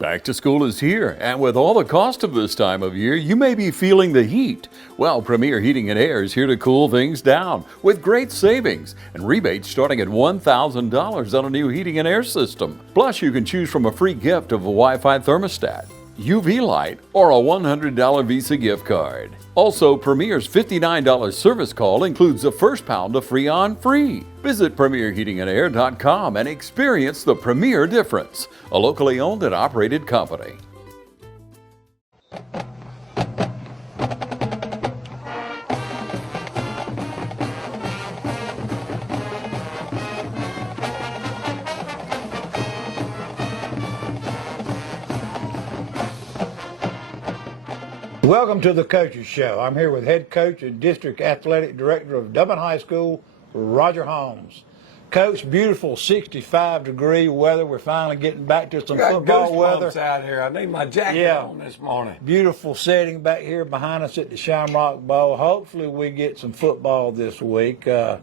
Back to school is here, and with all the cost of this time of year, you may be feeling the heat. Well, Premier Heating and Air is here to cool things down with great savings and rebates starting at $1,000 on a new heating and air system. Plus, you can choose from a free gift of a Wi-Fi thermostat, UV light, or a $100 Visa gift card. Also, Premier's $59 service call includes the first pound of Freon free. Visit PremierHeatingandAir.com and experience the Premier difference, a locally owned and operated company. Welcome to the Coaches Show. I'm here with head coach and district athletic director of Dublin High School, Roger Holmes. Coach, beautiful 65-degree weather. We're finally getting back to some football weather out here. I need my jacket on this morning. Beautiful setting back here behind us at the Shamrock Bowl. Hopefully we get some football this week. You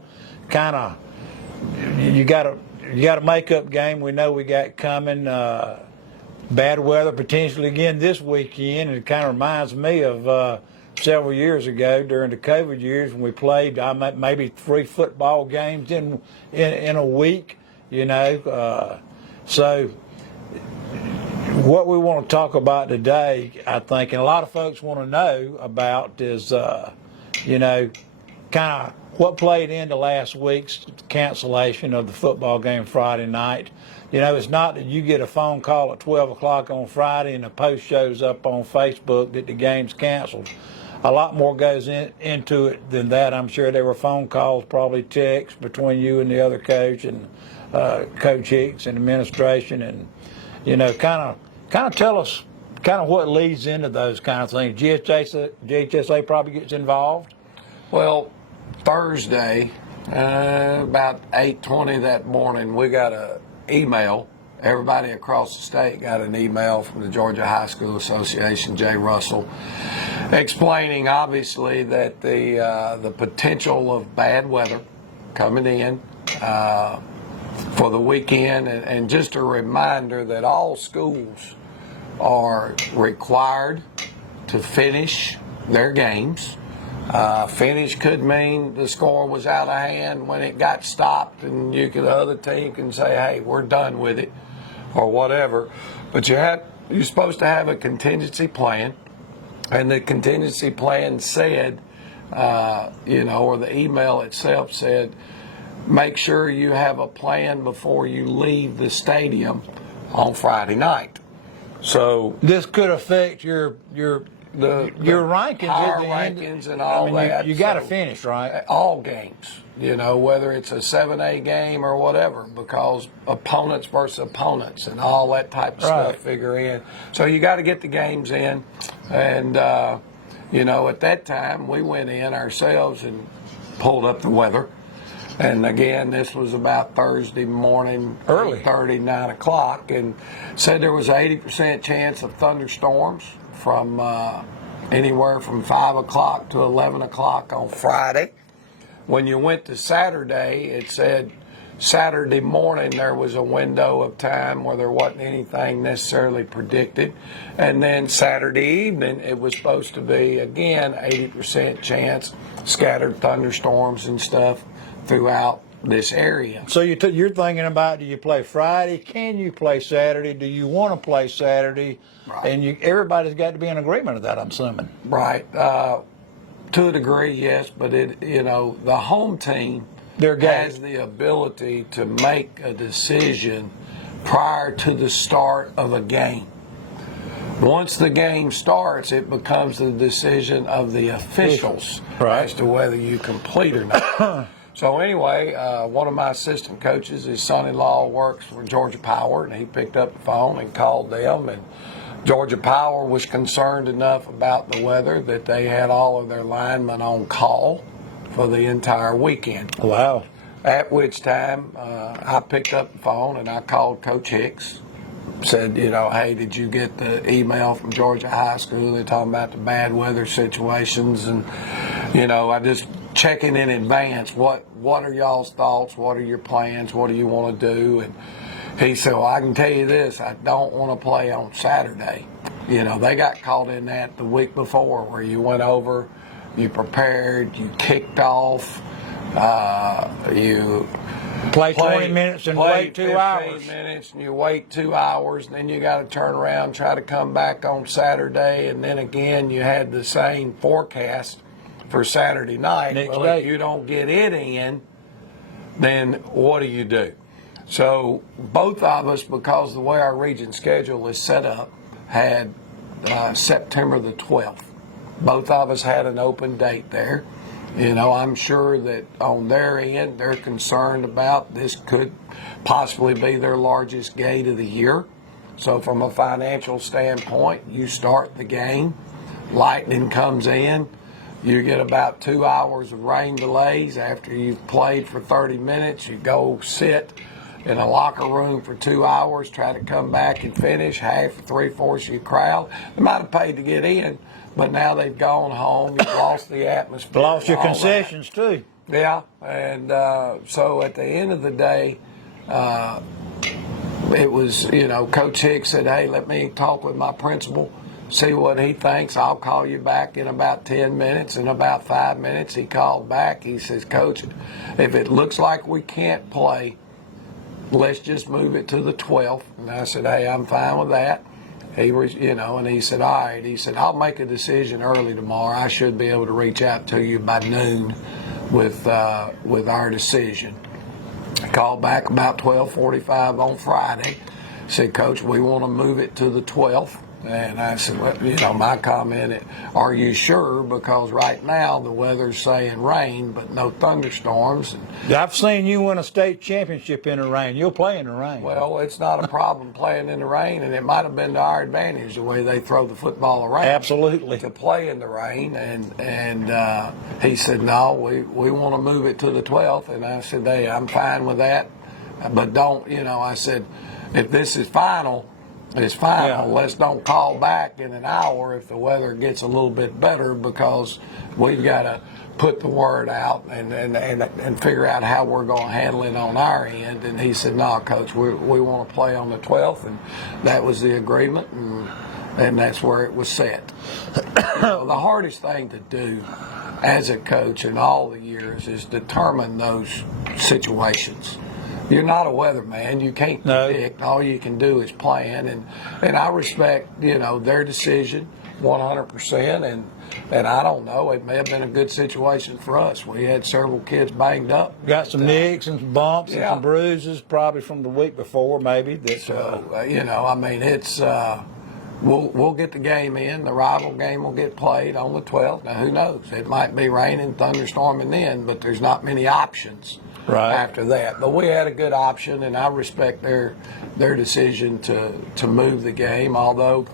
got a makeup game. We know we got coming. Bad weather potentially again this weekend, and it kind of reminds me of several years ago during the COVID years when we played maybe 3 football games in a week, you know. So what we want to talk about today, I think, and a lot of folks want to know about is, you know, kind of what played into last week's cancellation of the football game Friday night. You know, it's not that you get a phone call at 12 o'clock on Friday and a post shows up on Facebook that the game's canceled. A lot more goes into it than that. I'm sure there were phone calls, probably texts between you and the other coach and Coach Hicks and administration, and, you know, kind of tell us kind of what leads into those kind of things. GHSA probably gets involved. Well, Thursday, about 8:20 that morning, we got a email. Everybody across the state got an email from the Georgia High School Association, Jay Russell, explaining obviously that the potential of bad weather coming in for the weekend, and just a reminder that all schools are required to finish their games. Finish could mean the score was out of hand when it got stopped, and the other team can say, "Hey, we're done with it," or whatever. But you're supposed to have a contingency plan, and the contingency plan said, or the email itself said, make sure you have a plan before you leave the stadium on Friday night. So this could affect your rankings, rankings and all that. You got to finish, right? All games, whether it's a 7A game or whatever, because opponents versus opponents and all that type of stuff figure in. So you got to get the games in, and at that time we went in ourselves and pulled up the weather. And again, this was about Thursday morning, early, 9 o'clock, and said there was an 80% chance of thunderstorms from anywhere from 5 o'clock to 11 o'clock on Friday. When you went to Saturday, it said Saturday morning there was a window of time where there wasn't anything necessarily predicted. And then Saturday evening, it was supposed to be, again, 80% chance, scattered thunderstorms and stuff throughout this area. So you're thinking about, do you play Friday? Can you play Saturday? Do you want to play Saturday? Right. And everybody's got to be in agreement of that, I'm assuming. Right. To a degree, yes, but the home team has the ability to make a decision prior to the start of a game. Once the game starts, it becomes the decision of the officials as to whether you complete or not. So anyway, one of my assistant coaches, his son-in-law, works for Georgia Power, and he picked up the phone and called them, and Georgia Power was concerned enough about the weather that they had all of their linemen on call for the entire weekend. Wow. At which time, I picked up the phone and I called Coach Hicks, said, hey, did you get the email from Georgia High School? They're talking about the bad weather situations, and, I just checking in advance. What are y'all's thoughts? What are your plans? What do you want to do? And, He said, well, I can tell you this, I don't want to play on Saturday. You know, they got caught in that the week before where you went over, you prepared, you kicked off, you Play 20 minutes and wait 2 hours. 15 minutes and you wait 2 hours, and then you got to turn around, try to come back on Saturday, and then again you had the same forecast for Saturday night. Next well, day. if you don't get it in, then what do? So both of us, because the way our region schedule is set up, had September the 12th. Both of us had an open date there. You know, I'm sure that on their end, they're concerned about this could possibly be their largest gate of the year. So from a financial standpoint, you start the game, lightning comes in, you get about 2 hours of rain delays after you've played for 30 minutes, you go sit in a locker room for 2 hours, try to come back and finish, half, 3/4 of your crowd. They might have paid to get in, but now they've gone home. You've lost the atmosphere. Lost your and all concessions too. that. Yeah, and so at the end of the day, it was, you know, Coach Hicks said, hey, let me talk with my principal, see what he thinks. I'll call you back in about 10 minutes. In about 5 minutes, he called back. He says, Coach, if it looks like we can't play, let's just move it to the 12th. And I said, hey, I'm fine with that. He was, you know, and he said, all right. He said, I'll make a decision early tomorrow. I should be able to reach out to you by noon with our decision. I called back about 12:45 on Friday. Said, Coach, we want to move it to the 12th. And I said, well, you know, my comment, are you sure? Because right now the weather's saying rain, but no thunderstorms. I've seen you win a state championship in the rain. You'll play in the rain. Well, it's not a problem playing in the rain, and it might have been to our advantage the way they throw the football around. Absolutely. To play in the rain, and he said, no, we want to move it to the 12th. And I said, hey, I'm fine with that, but don't, you know, I said, if this is final, it's final. Yeah. Let's don't call back in an hour if the weather gets a little bit better, because we've got to put the word out and figure out how we're going to handle it on our end. And he said, no, Coach, we want to play on the 12th. And that was the agreement, and that's where it was set. You know, the hardest thing to do as a coach in all the years is determine those situations. You're not a weatherman. You can't predict. All you can do is plan. And I respect, you know, their decision 100%. And I don't know. It may have been a good situation for us. We had several kids banged up. Got some nicks and some bumps and Yeah. some bruises, probably from the week before, maybe. So, you know, I mean, it's we'll get the game in. The rival game will get played on the 12th. Now, who knows? It might be raining, thunderstorming then, but there's not many options. Right. After that. But we had a good option, and I respect their decision to move the game, although,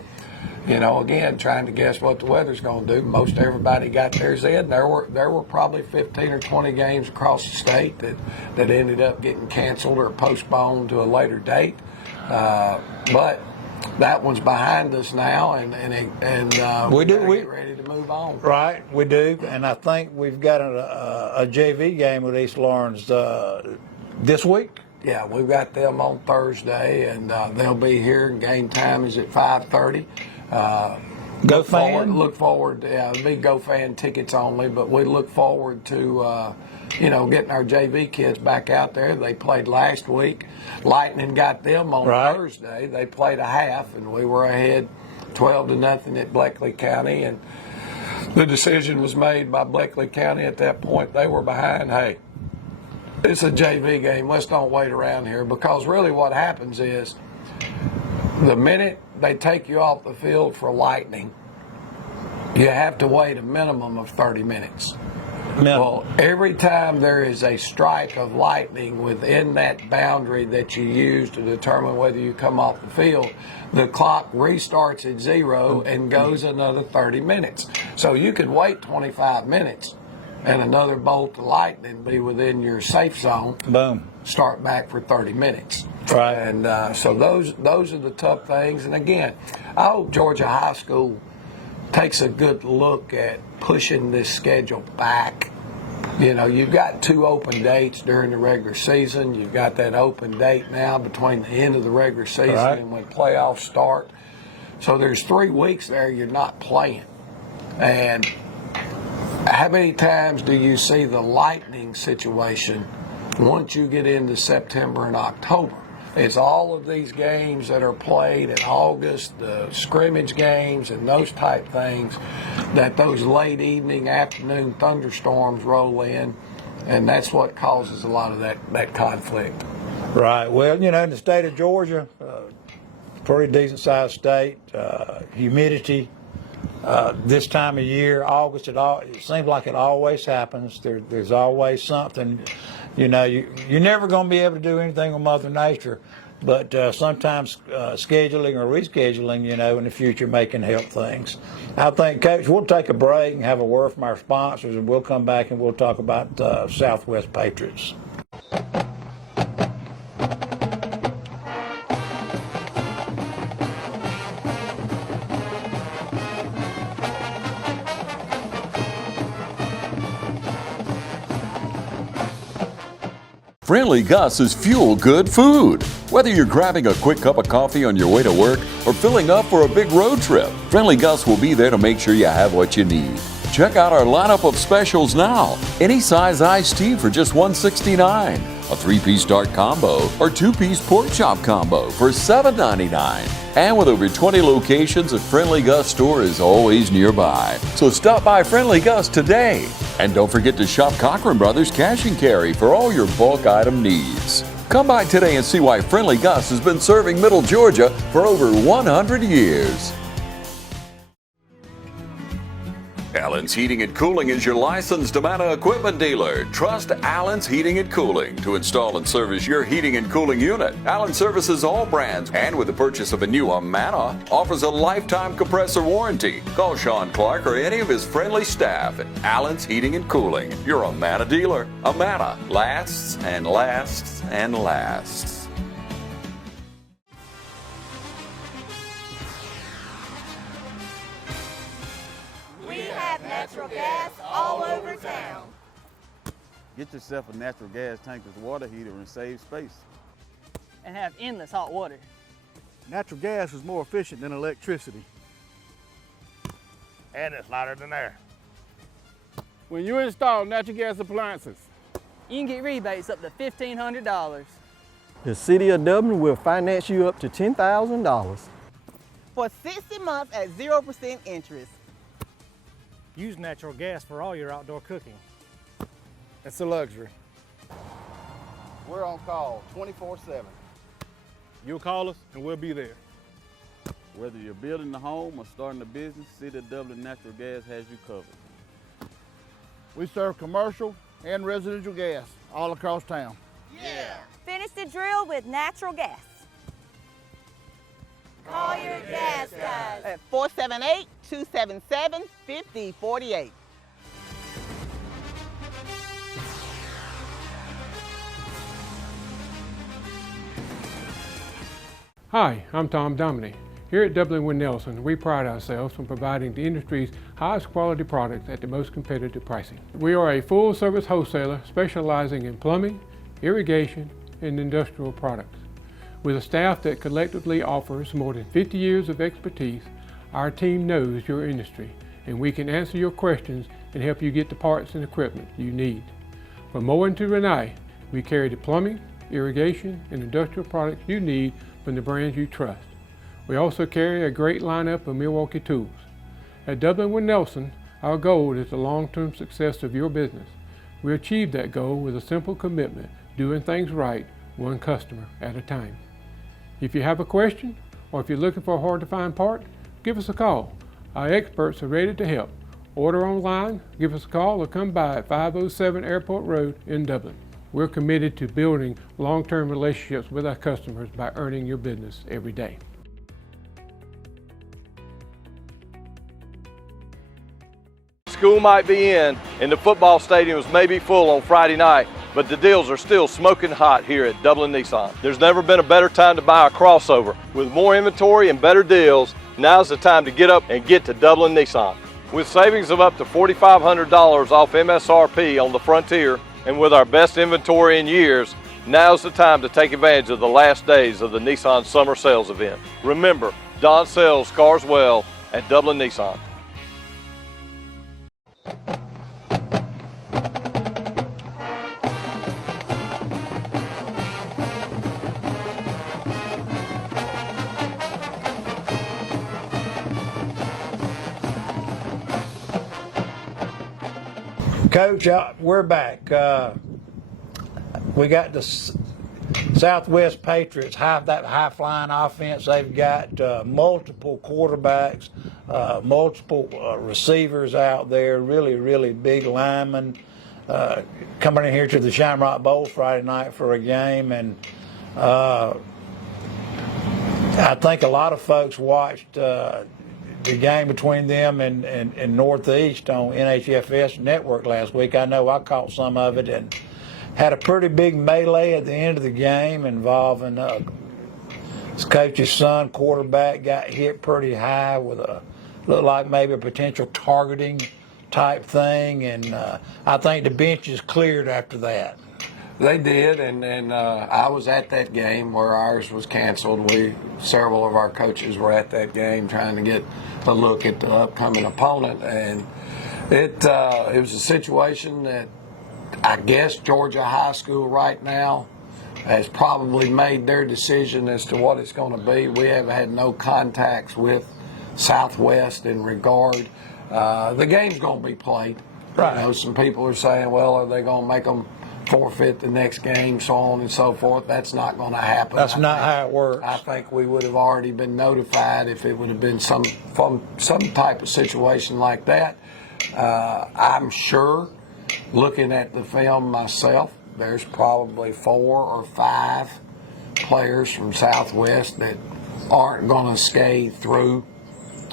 you know, again, trying to guess what the weather's going to do. Most everybody got theirs in. There were probably 15 or 20 games across the state that ended up getting canceled or postponed to a later date. But that one's behind us now, and we get ready to move on. Right, we do, and I think we've got a JV game with East Lawrence this week. Yeah, we've got them on Thursday, and they'll be here. Game time is at 5:30. Look forward. Yeah, it'll be GoFan tickets only, but we look forward to you know, getting our JV kids back out there. They played last week. Lightning got them on Thursday. They played a half, and we were ahead 12-0 at Bleckley County, and the decision was made by Bleckley County at that point. They were behind. Hey, it's a JV game. Let's don't wait around here, because really what happens is the minute they take you off the field for Lightning, you have to wait a minimum of 30 minutes. No. Well, every time there is a strike of lightning within that boundary that you use to determine whether you come off the field, the clock restarts at 0 and goes another 30 minutes. So you could wait 25 minutes and another bolt of lightning be within your safe zone. Boom. Start back for 30 minutes. Right. And so those are the tough things. And again, I hope Georgia High School takes a good look at pushing this schedule back You know, you've got 2 open dates during the regular season. You've got that open date now between the end of the regular season and when playoffs start. So there's 3 weeks there you're not playing. And how many times do you see the lightning situation once you get into September and October? It's all of these games that are played in August, the scrimmage games and those type things, that those late evening, afternoon thunderstorms roll in, and that's what causes a lot of that conflict. Right. Well, you know, in the state of Georgia, pretty decent sized state, humidity. This time of year, August, it seems like it always happens. There's always something. You know, you're never going to be able to do anything with Mother Nature, but sometimes scheduling or rescheduling, you know, in the future may can help things. I think, Coach, we'll take a break and have a word from our sponsors, and we'll come back and we'll talk about Southwest Patriots. Friendly Gus is fuel good food. Whether you're grabbing a quick cup of coffee on your way to work or filling up for a big road trip, Friendly Gus will be there to make sure you have what you need. Check out our lineup of specials now. Any size iced tea for just $1.69, a 3-piece dark combo or 2-piece pork chop combo for $7.99. And with over 20 locations, a Friendly Gus store is always nearby. So stop by Friendly Gus today. And don't forget to shop Cochran Brothers Cash and Carry for all your bulk item needs. Come by today and see why Friendly Gus has been serving Middle Georgia for over 100 years. Allen's Heating and Cooling is your licensed Amana equipment dealer. Trust Allen's Heating and Cooling to install and service your heating and cooling unit. Allen services all brands, and with the purchase of a new Amana, offers a lifetime compressor warranty. Call Sean Clark or any of his friendly staff at Allen's Heating and Cooling, your Amana dealer. Amana lasts and lasts and lasts. Natural gas all over town. Get yourself a natural gas tankless water heater and save space. And have endless hot water. Natural gas is more efficient than electricity. And it's lighter than air. When you install natural gas appliances, You can get rebates up to $1,500. The City of Dublin will finance you up to $10,000. For 60 months at 0% interest. Use natural gas for all your outdoor cooking. it's a luxury. We're on call 24/7. You'll call us and we'll be there. Whether you're building a home or starting a business, City of Dublin Natural Gas has you covered. We serve commercial and residential gas all across town. Yeah. Finish the drill with natural gas. Call your gas guys. At 478-277-5048. Hi, I'm Tom Dominy. Here at Dublin with Nelson, we pride ourselves on providing the industry's highest quality products at the most competitive pricing. We are a full-service wholesaler specializing in plumbing, irrigation, and industrial products. With a staff that collectively offers more than 50 years of expertise, our team knows your industry, and we can answer your questions and help you get the parts and equipment you need. From Moen to Renee, we carry the plumbing, irrigation, and industrial products you need from the brands you trust. We also carry a great lineup of Milwaukee tools. At Dublin with Nelson, our goal is the long-term success of your business. We achieve that goal with a simple commitment, doing things right, one customer at a time. If you have a question, or if you're looking for a hard-to-find part, give us a call. Our experts are ready to help. Order online, give us a call, or come by at 507 Airport Road in Dublin. We're committed to building long-term relationships with our customers by earning your business every day. School might be in and the football stadiums may be full on Friday night, but the deals are still smoking hot here at Dublin Nissan. There's never been a better time to buy a crossover. With more inventory and better deals, now's the time to get up and get to Dublin Nissan. With savings of up to $4,500 off MSRP on the Frontier, and with our best inventory in years, now's the time to take advantage of the last days of the Nissan Summer Sales Event. Remember, Don sells cars well at Dublin Nissan. Coach, we're back. We got the Southwest Patriots, that high-flying offense. They've got multiple quarterbacks, multiple receivers out there, really, really big linemen coming in here to the Shamrock Bowl Friday night for a game. And I think a lot of folks watched the game between them and Northeast on NHFS Network last week. I know I caught some of it and had a pretty big melee at the end of the game involving his coach's son, quarterback, got hit pretty high with looked like maybe a potential targeting type thing, and I think the bench is cleared after that. They did, and I was at that game where ours was canceled. Several of our coaches were at that game trying to get a look at the upcoming opponent, and it was a situation that I guess Georgia High School right now has probably made their decision as to what it's going to be. We have had no contacts with Southwest in regard. The game's going to be played. Right. You know, some people are saying, well, are they going to make them forfeit the next game, so on and so forth? That's not going to happen. That's not how it works. I think we would have already been notified if it would have been some type of situation like that. I'm sure, looking at the film myself, there's probably 4 or 5 players from Southwest that aren't going to skate through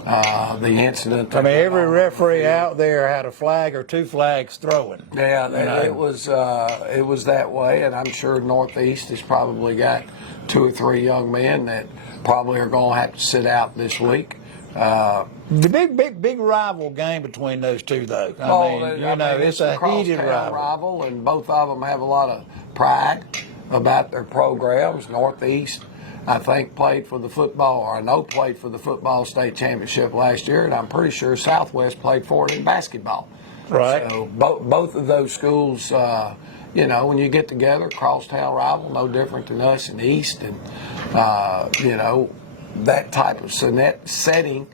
the incident. I mean, every referee out there had a flag or 2 flags throwing. Yeah, it was that way, and I'm sure Northeast has probably got 2 or 3 young men that probably are going to have to sit out this week. The big rival game between those two, though. I mean, it's a heated rival, and both of them have a lot of pride about their programs. Northeast, I think, played for the football, or I know played for the football state championship last year, and I'm pretty sure Southwest played for it in basketball. Right. So both of those schools, when you get together, crosstown rival, no different than us in the East, and that type of setting,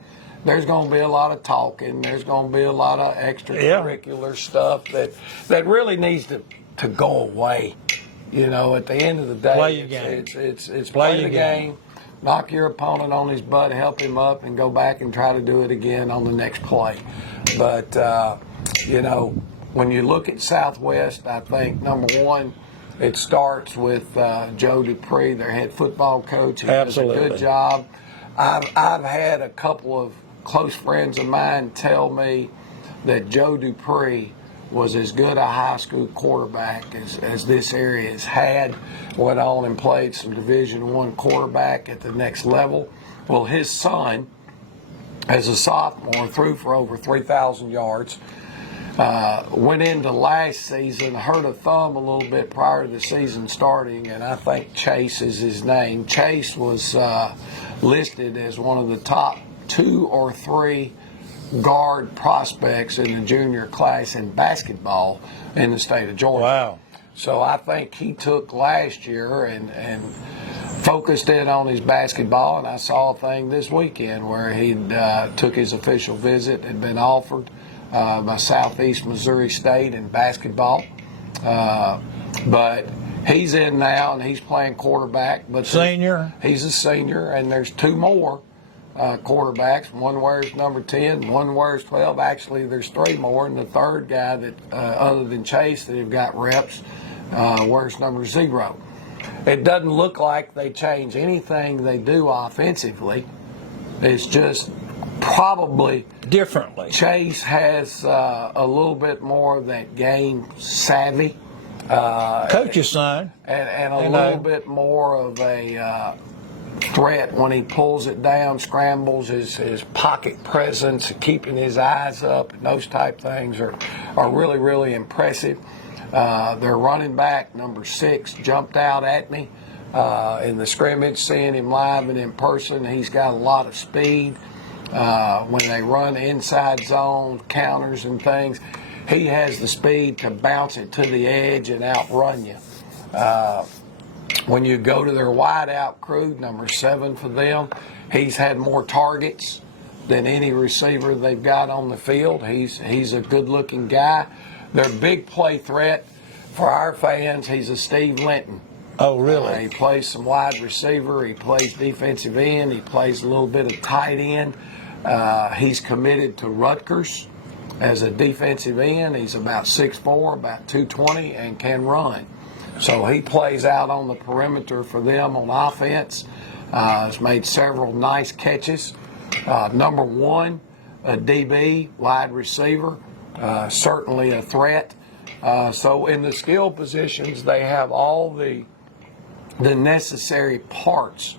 there's going to be a lot of talking. There's going to be a lot of extracurricular stuff that really needs to go away. At the end of the day, play your game. It's play the game, knock your opponent on his butt, help him up, and go back and try to do it again on the next play. But, when you look at Southwest, I think, number one, it starts with Joe Dupree, their head football coach. He does a good job. I've had a couple of close friends of mine tell me that Joe Dupree was as good a high school quarterback as this area has had. Went on and played some Division I quarterback at the next level. Well, his son, as a sophomore, threw for over 3,000 yards. Went into last season, hurt a thumb a little bit prior to the season starting, and I think Chase is his name. Chase was listed as one of the top 2 or 3 guard prospects in the junior class in basketball in the state of Georgia. Wow. So I think he took last year and focused in on his basketball, and I saw a thing this weekend where he took his official visit, had been offered by Southeast Missouri State in basketball. But he's in now, and he's playing quarterback. But senior? He's a senior, and there's 2 more quarterbacks. One wears number 10, one wears 12. Actually, there's 3 more, and the third guy that, other than Chase, that have got reps, wears number 0. It doesn't look like they change anything they do offensively. It's just probably differently. Chase has a little bit more of that game savvy. Coach's son. And a little bit more of a threat when he pulls it down, scrambles, his pocket presence, keeping his eyes up, and those type things are really, really impressive. Their running back, number 6, jumped out at me in the scrimmage, seeing him live and in person. He's got a lot of speed. When they run inside zone counters and things, he has the speed to bounce it to the edge and outrun you. When you go to their wide-out crew, number 7 for them, he's had more targets than any receiver they've got on the field. He's a good-looking guy. Their big play threat for our fans, he's a Steve Linton. Oh, really? He plays some wide receiver. He plays defensive end. He plays a little bit of tight end. He's committed to Rutgers as a defensive end. He's about 6'4", about 220, and can run. So he plays out on the perimeter for them on offense. Has made several nice catches. Number 1, a DB, wide receiver, certainly a threat. So in the skill positions, they have all the necessary parts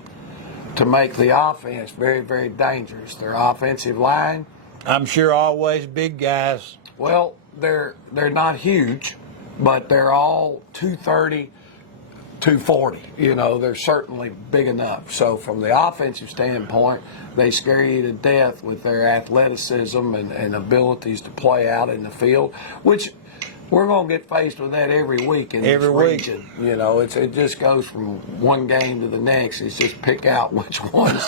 to make the offense very, very dangerous. Their offensive line, I'm sure always big guys. well, they're not huge, but they're all 230, 240. You know, they're certainly big enough. So from the offensive standpoint, they scare you to death with their athleticism and abilities to play out in the field, which we're going to get faced with that every week in this region. You know, it just goes from one game to the next. It's just pick out which ones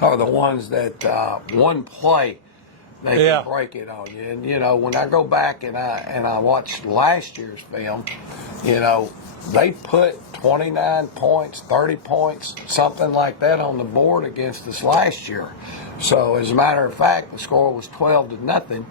are the ones that one play they can break it on you. And, you know, when I go back and I watch last year's film, you know, they put 29 points, 30 points, something like that on the board against us last year. So, as a matter of fact, the score was 12-0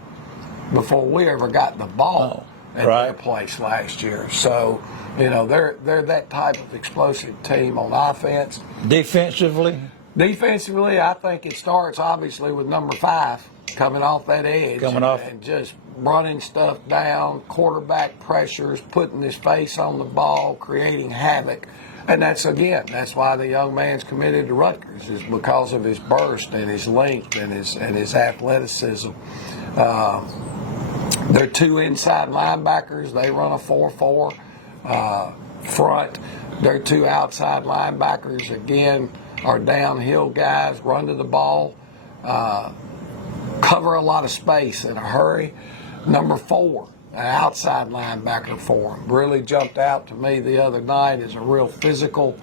before we ever got the ball at their place last year. So, you know, they're that type of explosive team on offense. Defensively, I think it starts obviously with number 5 coming off that edge and just running stuff down, quarterback pressures, putting his face on the ball, creating havoc. And that's why the young man's committed to Rutgers, is because of his burst and his length and his athleticism. They're 2 inside linebackers. They run a 4-4 front. Their 2 outside linebackers, again, are downhill guys, run to the ball, cover a lot of space in a hurry. Number 4, an outside linebacker for him, really jumped out to me the other night as a real physical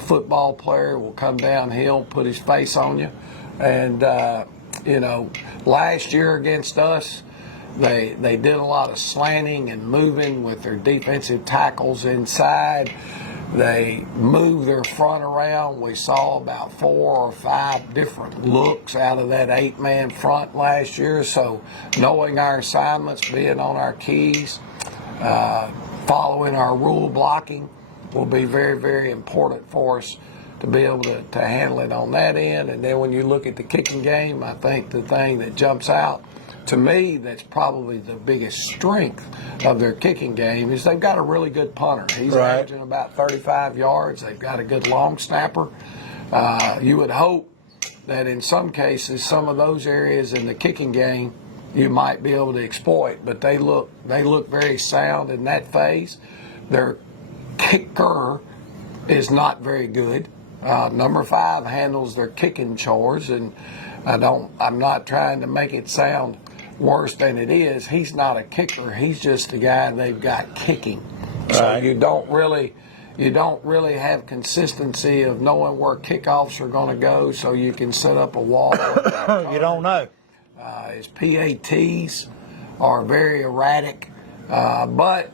football player. Will come downhill, put his face on you. And, you know, last year against us, they did a lot of slanting and moving with their defensive tackles inside. They moved their front around. We saw about 4 or 5 different looks out of that 8-man front last year. So knowing our assignments, being on our keys, following our rule blocking will be very, very important for us to be able to handle it on that end. And then when you look at the kicking game, I think the thing that jumps out to me that's probably the biggest strength of their kicking game is they've got a really good punter. He's averaging about 35 yards. They've got a good long snapper. You would hope that in some cases, some of those areas in the kicking game you might be able to exploit, but they look very sound in that phase. Their kicker is not very good. Number 5 handles their kicking chores, and I'm not trying to make it sound worse than it is. He's not a kicker. He's just the guy they've got kicking. So you don't really have consistency of knowing where kickoffs are going to go, so you can set up a wall. You don't know. His PATs are very erratic, but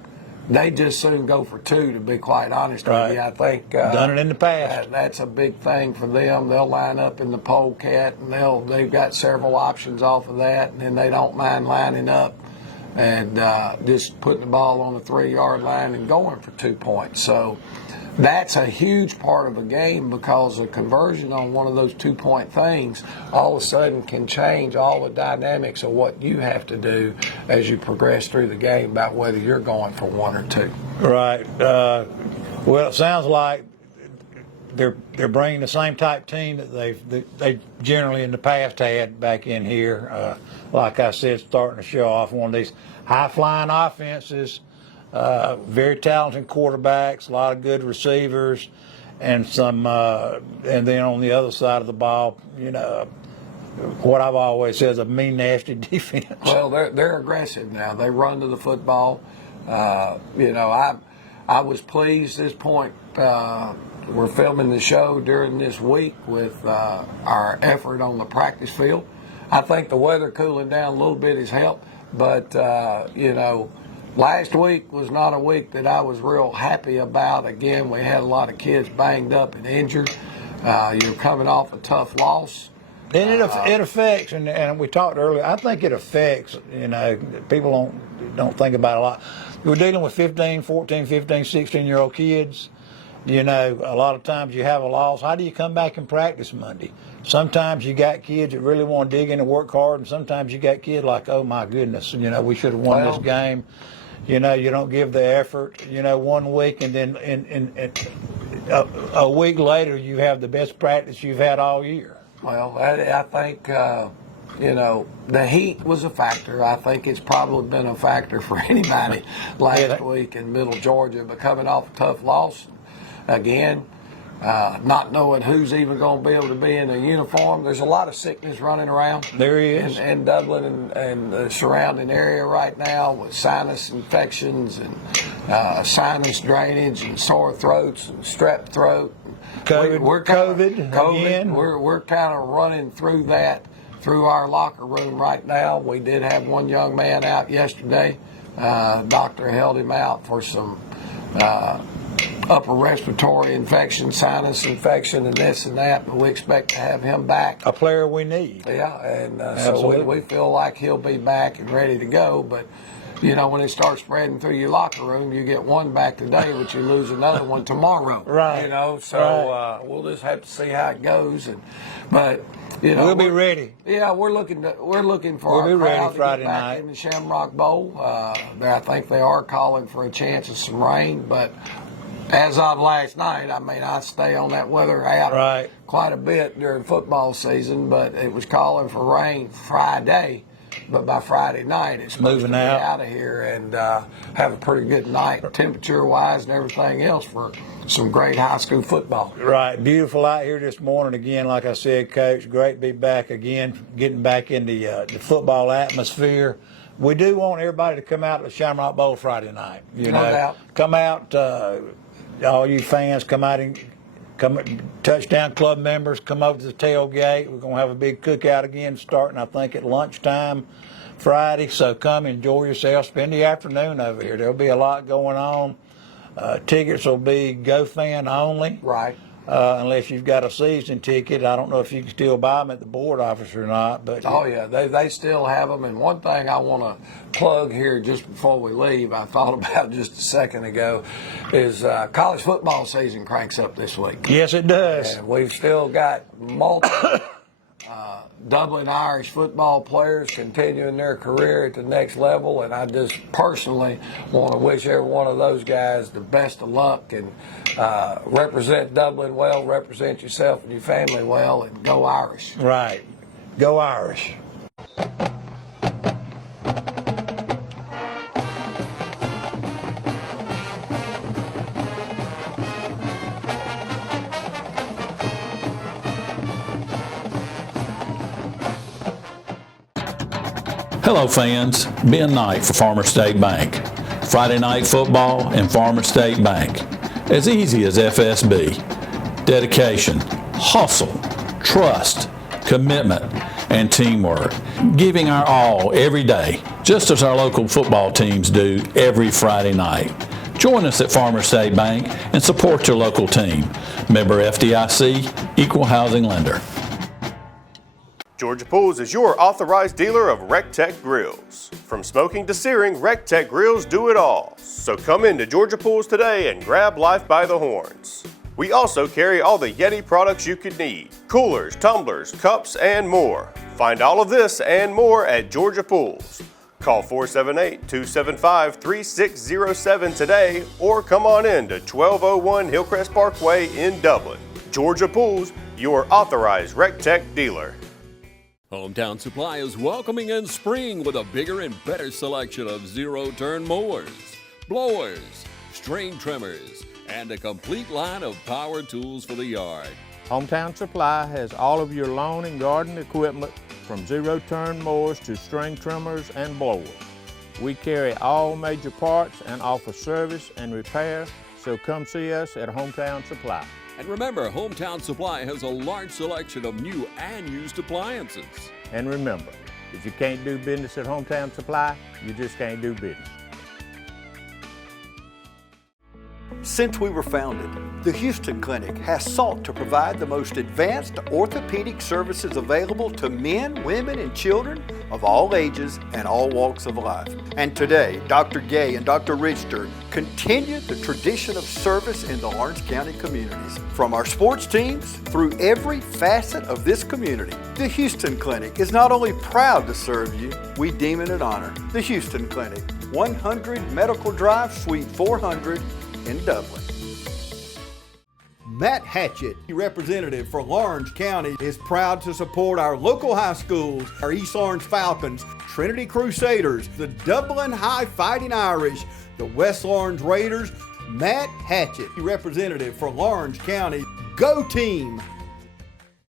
they just soon go for 2, to be quite honest with you. I think done it in the past. That's a big thing for them. They'll line up in the polecat, and they've got several options off of that, and then they don't mind lining up and just putting the ball on the 3-yard line and going for 2 points. So that's a huge part of a game, because a conversion on one of those 2-point things all of a sudden can change all the dynamics of what you have to do as you progress through the game about whether you're going for 1 or 2. Right. Well, it sounds like they're bringing the same type team that they generally in the past had back in here. Like I said, starting to show off one of these high-flying offenses, very talented quarterbacks, a lot of good receivers, and then on the other side of the ball, what I've always said is a mean, nasty defense. Well, they're aggressive now. They run to the football. I was pleased this point. We're filming the show during this week with our effort on the practice field. I think the weather cooling down a little bit has helped, but last week was not a week that I was real happy about. Again, we had a lot of kids banged up and injured. You're coming off a tough loss. And it affects, and we talked earlier, I think it affects, people don't think about it a lot. We're dealing with 14, 15, 16-year-old kids. A lot of times you have a loss. How do you come back and practice Monday? Sometimes you got kids that really want to dig in and work hard, and sometimes you got kids like, oh my goodness, we should have won this game. You don't give the effort, 1 week, and then a week later you have the best practice you've had all year. Well, I think, the heat was a factor. I think it's probably been a factor for anybody last week in Middle Georgia, but coming off a tough loss, again, not knowing who's even going to be able to be in a uniform. There's a lot of sickness running around. There is. In Dublin and the surrounding area right now with sinus infections and sinus drainage and sore throats and strep throat. COVID again. We're kind of running through that through our locker room right now. We did have one young man out yesterday. Doctor held him out for some upper respiratory infection, sinus infection, and this and that, but we expect to have him back. A player we need. Yeah, and so we feel like he'll be back and ready to go, but when it starts spreading through your locker room, you get one back today, but you lose another one tomorrow. Right. So we'll just have to see how it goes. But we'll be ready. Yeah, we're looking for our crowd to get back in the Shamrock Bowl. I think they are calling for a chance of some rain, but as of last night, I stay on that weather app quite a bit during football season, but it was calling for rain Friday. But by Friday night, it's supposed to be out of here and have a pretty good night, temperature-wise and everything else for some great high school football. Right. Beautiful out here this morning again, like I said, Coach. Great to be back again, getting back in the football atmosphere. We do want everybody to come out to the Shamrock Bowl Friday night. No doubt. Come out, all you fans, come out and Touchdown Club members, come over to the tailgate. We're going to have a big cookout again starting, I think, at lunchtime Friday. So come enjoy yourself. Spend the afternoon over here. There'll be a lot going on. Tickets will be GoFan only. Right. Unless you've got a season ticket. I don't know if you can still buy them at the board office or not. But oh, yeah, they still have them. And one thing I want to plug here just before we leave, I thought about just a second ago, is college football season cranks up this week. Yes, it does. And we've still got multiple Dublin Irish football players continuing their career at the next level, and I just personally want to wish every one of those guys the best of luck and represent Dublin well, represent yourself and your family well, and go Irish. Right. Go Irish. Hello fans, Ben Knight for Farmer State Bank. Friday night football and Farmer State Bank. As easy as FSB. Dedication, hustle, trust, commitment, and teamwork. Giving our all every day, just as our local football teams do every Friday night. Join us at Farmer State Bank and support your local team. Member FDIC, Equal Housing Lender. Georgia Pools is your authorized dealer of RecTech grills. From smoking to searing, RecTech grills do it all. So come into Georgia Pools today and grab life by the horns. We also carry all the Yeti products you could need. Coolers, tumblers, cups, and more. Find all of this and more at Georgia Pools. Call 478-275-3607 today or come on in to 1201 Hillcrest Parkway in Dublin. Georgia Pools, your authorized RecTech dealer. Hometown Supply is welcoming in spring with a bigger and better selection of zero-turn mowers, blowers, string trimmers, and a complete line of power tools for the yard. Hometown Supply has all of your lawn and garden equipment from zero-turn mowers to string trimmers and blowers. We carry all major parts and offer service and repair, so come see us at Hometown Supply. And remember, Hometown Supply has a large selection of new and used appliances. And remember, if you can't do business at Hometown Supply, you just can't do business. Since we were founded, the Houston Clinic has sought to provide the most advanced orthopedic services available to men, women, and children of all ages and all walks of life. And today, Dr. Gay and Dr. Richter continue the tradition of service in the Lawrence County communities. From our sports teams through every facet of this community, the Houston Clinic is not only proud to serve you, we deem it an honor. The Houston Clinic, 100 Medical Drive, Suite 400 in Dublin. Matt Hatchett, representative for Lawrence County, is proud to support our local high schools, our East Lawrence Falcons, Trinity Crusaders, the Dublin High Fighting Irish, the West Lawrence Raiders. Matt Hatchett, representative for Lawrence County. Go team!